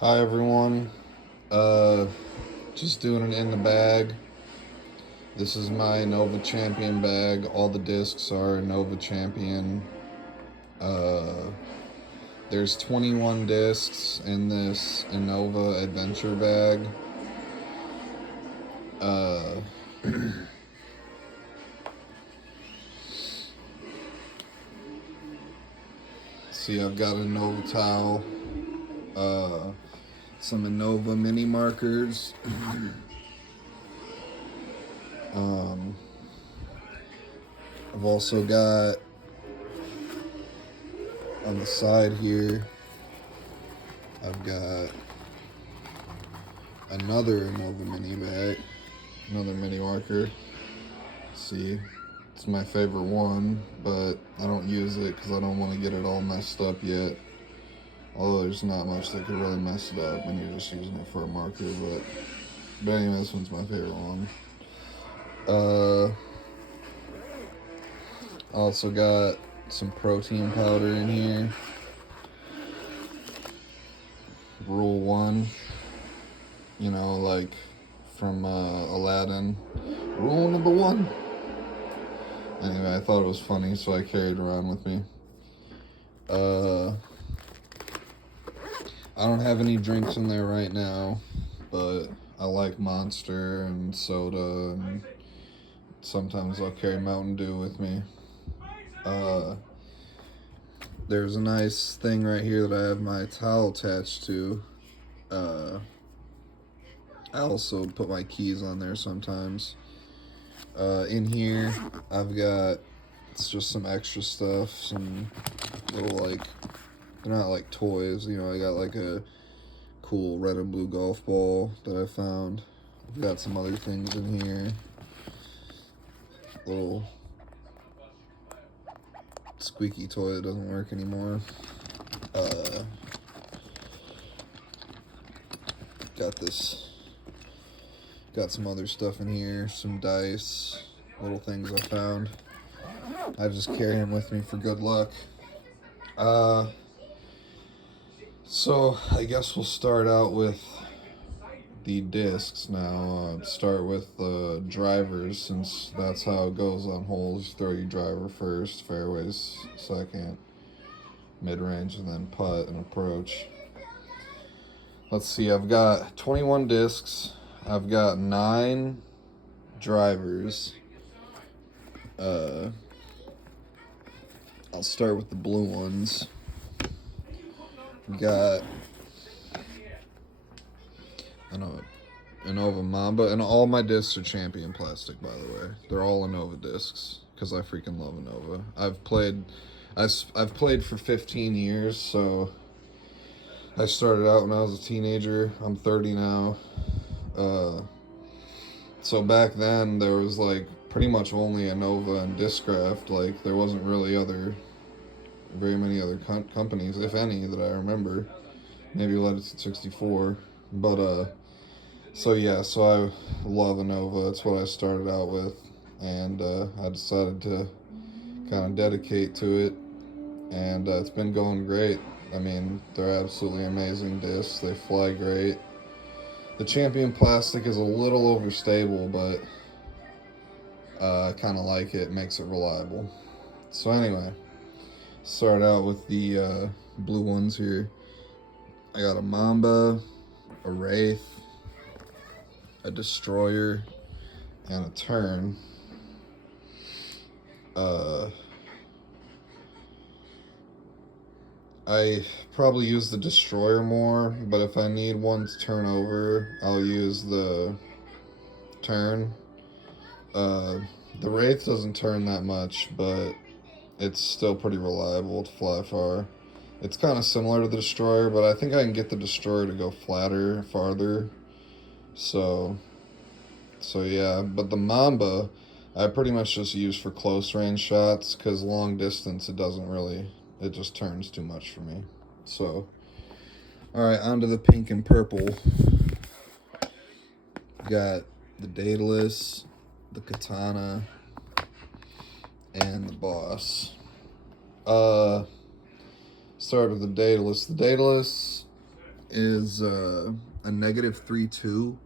Hi everyone. Uh, just doing an in the bag. This is my Innova Champion bag. All the discs are Innova Champion. Uh, there's 21 discs in this Innova Adventure bag. Uh, see, I've got a Innova towel. Some Innova mini markers. um, I've also got on the side here, I've got another Innova mini bag, another mini marker. See, it's my favorite one, but I don't use it because I don't want to get it all messed up yet. Although there's not much that could really mess it up when you're just using it for a marker, but anyway, this one's my favorite one. I also got some protein powder in here. Rule 1, like from Aladdin. Rule number 1. Anyway, I thought it was funny, so I carried it around with me. I don't have any drinks in there right now, but I like Monster and soda, and sometimes I'll carry Mountain Dew with me. There's a nice thing right here that I have my towel attached to. I also put my keys on there sometimes. In here, I've got, it's just some extra stuff, some little, they're not like toys, I got like a cool red and blue golf ball that I found. I've got some other things in here. Little squeaky toy that doesn't work anymore. Got some other stuff in here, some dice, little things I found. I just carry them with me for good luck. So I guess we'll start out with the discs now. Start with the drivers, since that's how it goes on holes. You throw your driver first, fairways second, mid-range, and then putt and approach. Let's see, I've got 21 discs. I've got 9 drivers. I'll start with the blue ones. We got Innova Mamba, and all my discs are Champion plastic, by the way. They're all Innova discs because I freaking love Innova. I've played for 15 years, so I started out when I was a teenager. I'm 30 now. So back then there was pretty much only Innova and Discraft. There wasn't really very many other companies, if any, that I remember. Maybe Latitude 64, but so I love Innova. That's what I started out with, and I decided to kind of dedicate to it, and it's been going great. I mean, they're absolutely amazing discs. They fly great. The Champion plastic is a little overstable, but I kind of like it. It makes it reliable. So anyway, start out with the blue ones here. I got a Mamba, a Wraith, a Destroyer, and a Turn. I probably use the Destroyer more, but if I need one to turn over, I'll use the Turn. The Wraith doesn't turn that much, but it's still pretty reliable to fly far. It's kind of similar to the Destroyer, but I think I can get the Destroyer to go farther. So yeah, but the Mamba, I pretty much just use for close range shots, because long distance, it just turns too much for me. So, alright, on to the pink and purple. Got the Daedalus, the Katana, and the Boss. Start with the Daedalus. The Daedalus is a -3.2.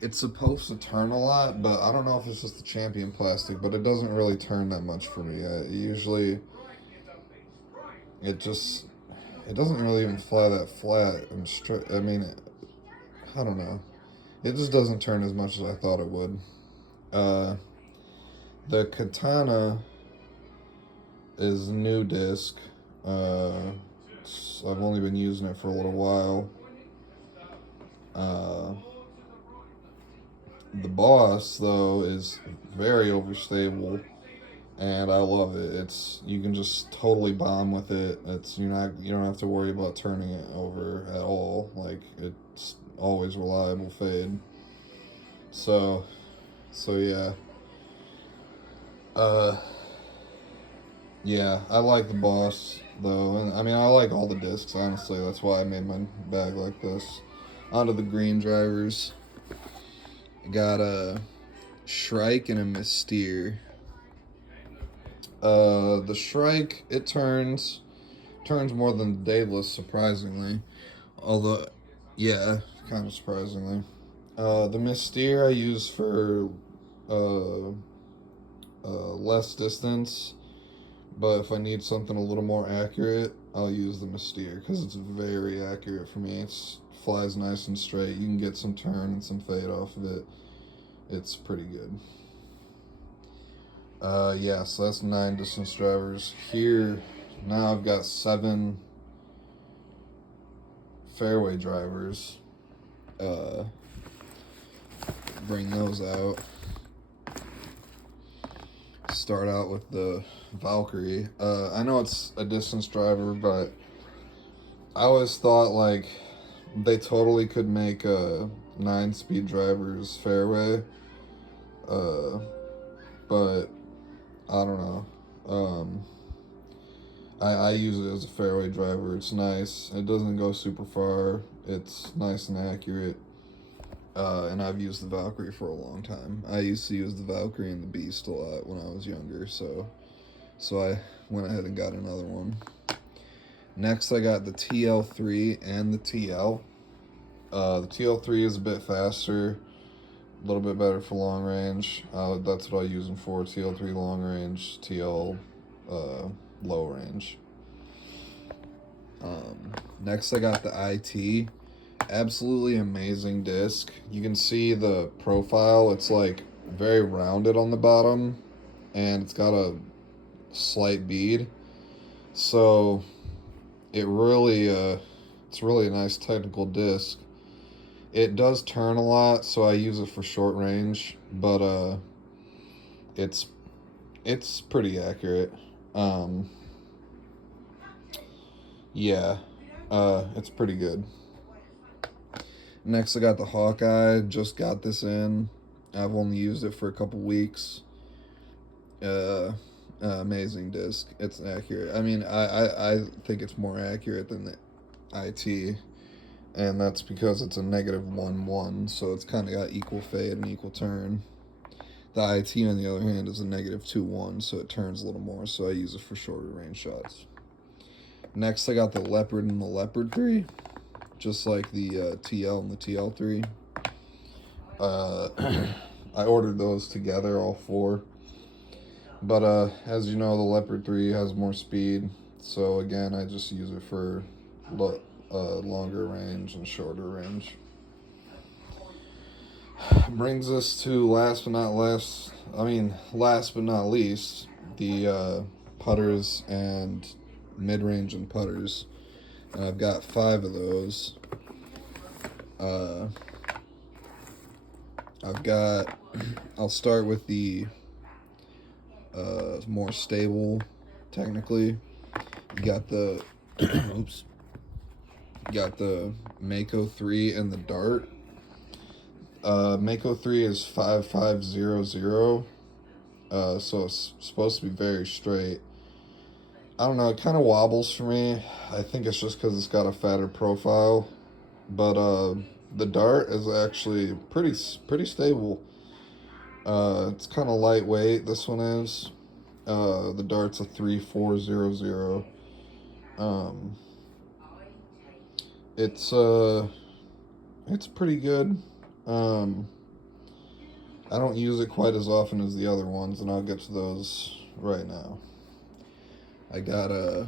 It's supposed to turn a lot, but I don't know if it's just the Champion plastic, but it doesn't really turn that much for me. Usually, it doesn't really even fly that flat and straight. I mean, I don't know. It just doesn't turn as much as I thought it would. The Katana is new disc. I've only been using it for a little while. The Boss though is very overstable, and I love it. You can just totally bomb with it. You don't have to worry about turning it over at all. Like, it's always reliable fade. So yeah. Yeah, I like the Boss though, and I mean I like all the discs. Honestly, that's why I made my bag like this. Onto the green drivers. Got a Shrike and a Mystere. The Shrike, it turns more than the Daedalus, surprisingly. Although, yeah, kind of surprisingly. The Mystere I use for less distance, but if I need something a little more accurate, I'll use the Mystere because it's very accurate for me. It flies nice and straight. You can get some turn and some fade off of it. It's pretty good. Yeah, so that's 9 distance drivers. Here, now I've got 7 fairway drivers. Bring those out. Start out with the Valkyrie. I know it's a distance driver, but I always thought like they totally could make 9-speed drivers fairway. But I don't know. I use it as a fairway driver. It's nice. It doesn't go super far. It's nice and accurate. And I've used the Valkyrie for a long time. I used to use the Valkyrie and the Beast a lot when I was younger, so I went ahead and got another one. Next, I got the TL3 and the TL. The TL3 is a bit faster, a little bit better for long range. That's what I use them for. TL3 long range, TL low range. Next, I got the IT. Absolutely amazing disc. You can see the profile. It's like very rounded on the bottom, and it's got a slight bead. So it's really a nice technical disc. It does turn a lot, so I use it for short range, but it's pretty accurate. Yeah, it's pretty good. Next, I got the Hawkeye. Just got this in. I've only used it for a couple weeks. Amazing disc. It's accurate. I mean, I think it's more accurate than the IT, and that's because it's a -1.1, so it's kind of got equal fade and equal turn. The IT, on the other hand, is a -2.1, so it turns a little more, so I use it for shorter range shots. Next, I got the Leopard and the Leopard 3, just like the TL and the TL3. I ordered those together, all 4. But as you know, the Leopard 3 has more speed, so again, I just use it for longer range and shorter range. Brings us to last but not least, the putters and mid-range and putters. And I've got 5 of those. I'll start with the more stable, technically. You got the, oops. You got the Mako 3 and the Dart. Mako 3 is 5500, so it's supposed to be very straight. I don't know, it kind of wobbles for me. I think it's just because it's got a fatter profile. But the Dart is actually pretty stable. It's kind of lightweight, this one is. The Dart's a 3400. It's it's pretty good. Um, I don't use it quite as often as the other ones, and I'll get to those right now. I got a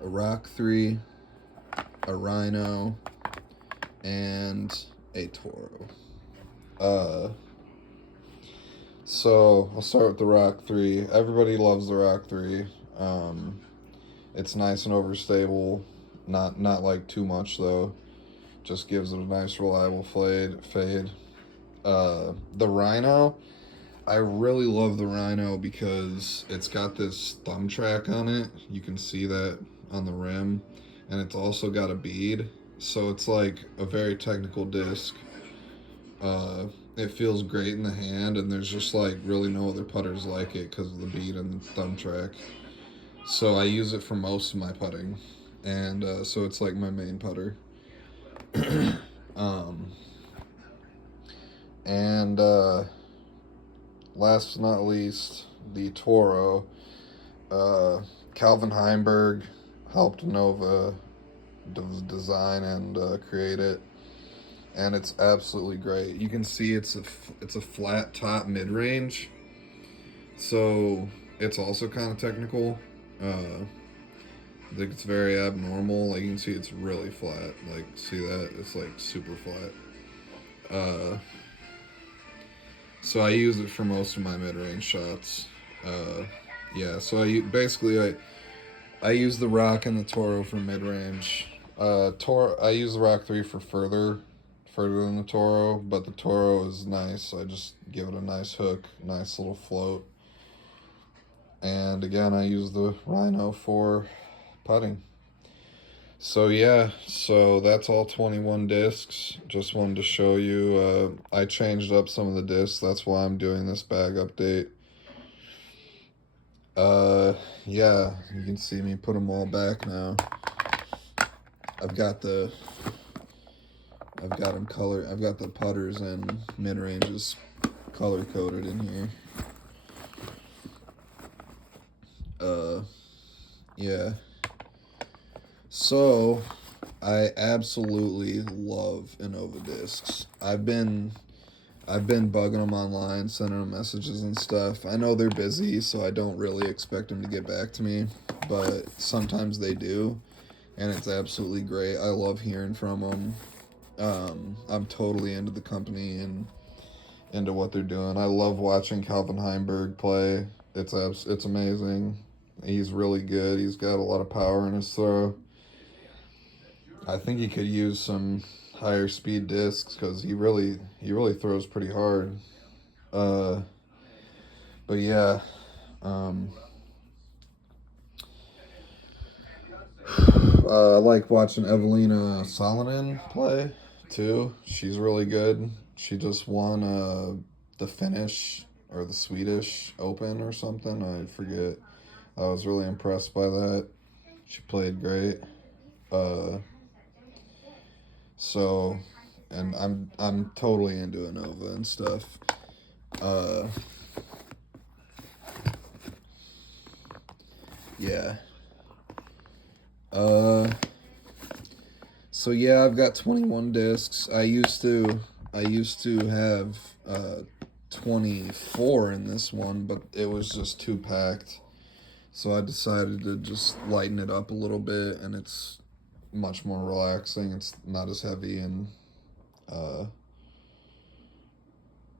Rock 3, a Rhino, and a Toro. Uh, so I'll start with the Rock 3. Everybody loves the Rock 3. Um, it's nice and overstable, not like too much though. Just gives it a nice reliable fade. The Rhino, I really love the Rhino because it's got this thumb track on it. You can see that on the rim, and it's also got a bead. So it's like a very technical disc. It feels great in the hand, and there's just like really no other putters like it because of the bead and the thumb track. So I use it for most of my putting, and so it's like my main putter. um, and last but not least, the Toro. Calvin Heimberg helped Innova design and create it, and it's absolutely great. You can see it's a flat top mid range, so it's also kind of technical. I think it's very abnormal. Like you can see, it's really flat. Like see that? It's like super flat. So I use it for most of my mid range shots. Yeah. So I use the Rock and the Toro for mid range. I use the Rock 3 for further than the Toro, but the Toro is nice. I just give it a nice hook, nice little float. And again, I use the Rhino for putting. So yeah, so that's all 21 discs. Just wanted to show you. I changed up some of the discs. That's why I'm doing this bag update. Yeah, you can see me put them all back now. I've got them color. I've got the putters and mid ranges color coded in here. Yeah. So, I absolutely love Innova discs. I've been bugging them online, sending them messages and stuff. I know they're busy, so I don't really expect them to get back to me, but sometimes they do, and it's absolutely great. I love hearing from them. I'm totally into the company and into what they're doing. I love watching Calvin Heimberg play. It's amazing. He's really good. He's got a lot of power in his throw. I think he could use some higher speed discs because he really throws pretty hard. Uh, but yeah, um, I like watching Evelina Salonen play too. She's really good. She just won the Finnish or the Swedish Open or something. I forget. I was really impressed by that. She played great. Uh, so, and I'm totally into Innova and stuff. Uh, yeah. So yeah, I've got 21 discs. I used to have 24 in this one, but it was just too packed. So I decided to just lighten it up a little bit, and it's much more relaxing. It's not as heavy, uh,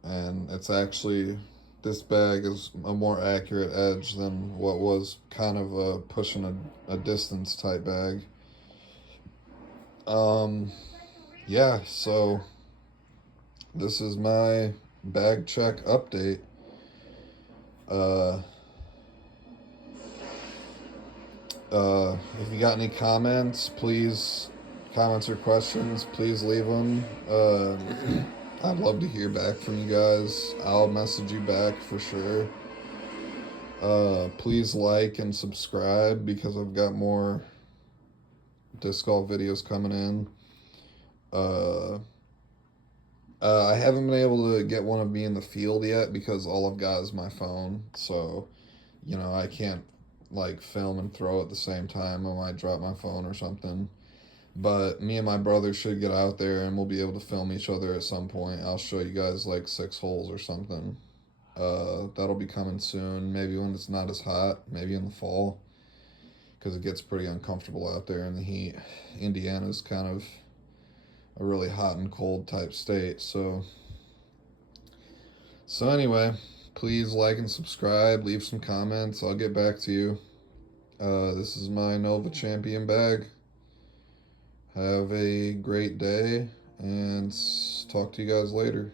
and it's actually, this bag is a more accurate edge than what was kind of a pushing a distance type bag. Yeah, so this is my bag check update. Uh, if you got any comments or questions, please leave them. I'd love to hear back from you guys. I'll message you back for sure. Please like and subscribe because I've got more disc golf videos coming in. I haven't been able to get one of me in the field yet because all I've got is my phone. So, I can't like film and throw at the same time. I might drop my phone or something. But me and my brother should get out there and we'll be able to film each other at some point. I'll show you guys like 6 holes or something. That'll be coming soon. Maybe when it's not as hot. Maybe in the fall, because it gets pretty uncomfortable out there in the heat. Indiana's kind of a really hot and cold type state. So anyway, please like and subscribe. Leave some comments. I'll get back to you. This is my Innova Champion bag. Have a great day and talk to you guys later.